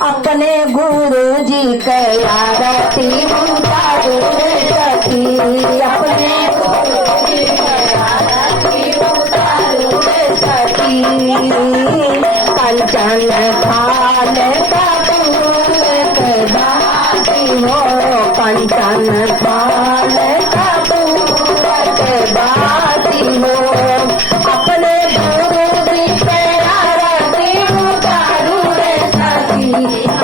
अपने गुरु जी के आरती उतारू रे सखी, अपने गुरु जी के आरती उतारू रे सखी। कंचन थाल कपूर के बाती हो, कंचन थाल कपूर के बाती हो। अपने गुरु जी के आरती उतारू रे सखी,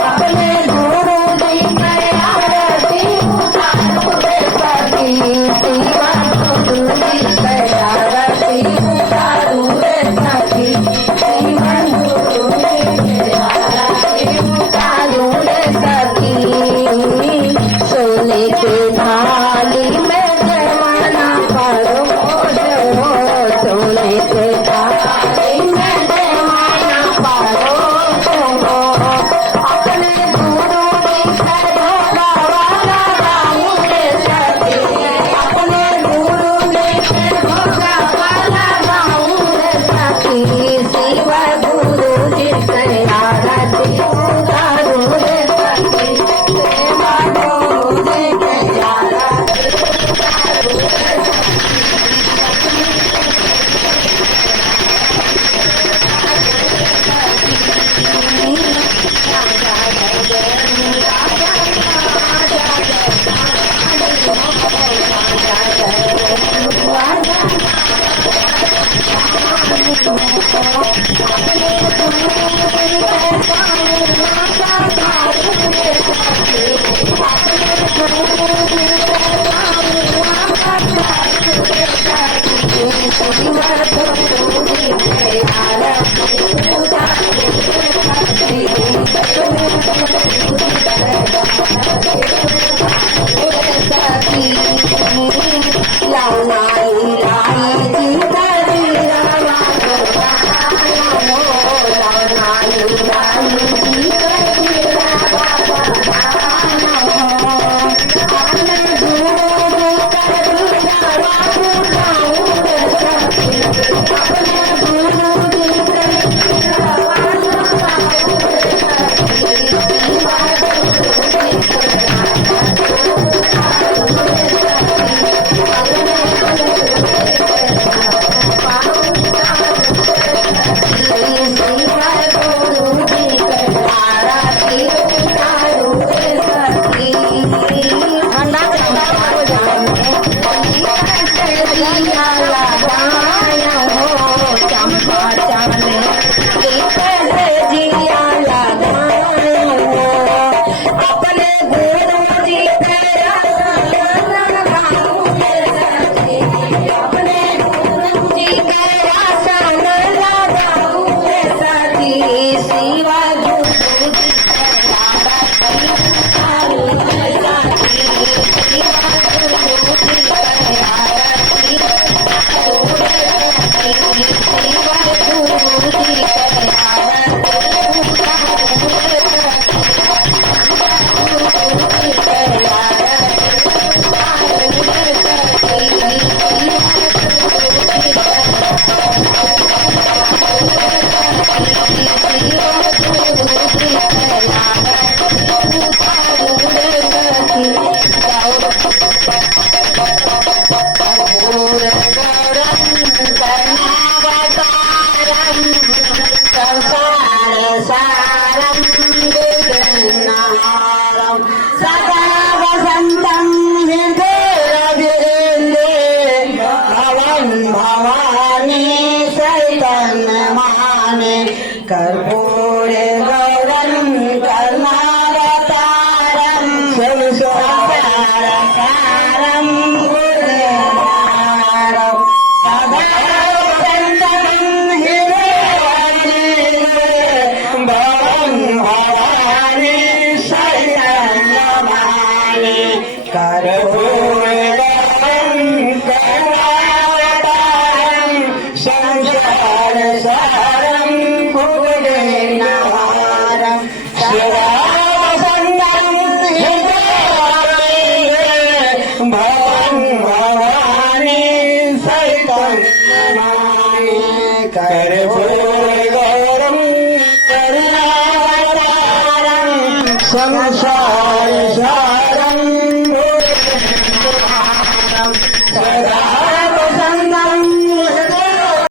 अपने गुरु जी के आरती उतारू रे सखी। शिवा गुरु जी के आरती उतारू रे सखी, शिवा गुरु जी के आरती उतारू रे सखी। सोने की थाली में जमाना करो जो, सोने की थाली में जमाना करो जो। अपने गुरु जी के भोगावा लगाऊं रे सखी, अपने गुरु जी के भोगावा लगाऊं रे सखी। शिवा गुरु जी के आरती उतारू रे सखी, शिवा गुरु जी के आरती उतारू रे कर्पूर गौरम करुणावतारम संसारसारम गुरुनारम सदावसंतम हृदयवतीर्म भवं भवानी शरणं नमामि। कर्पूर गौरम करुणावतारम संसारसारम गुरुनारम सदावसंतम हृदयवतीर्म भवं भवानी शरणं नमामि। कर्पूर गौरम करुणावतारम जय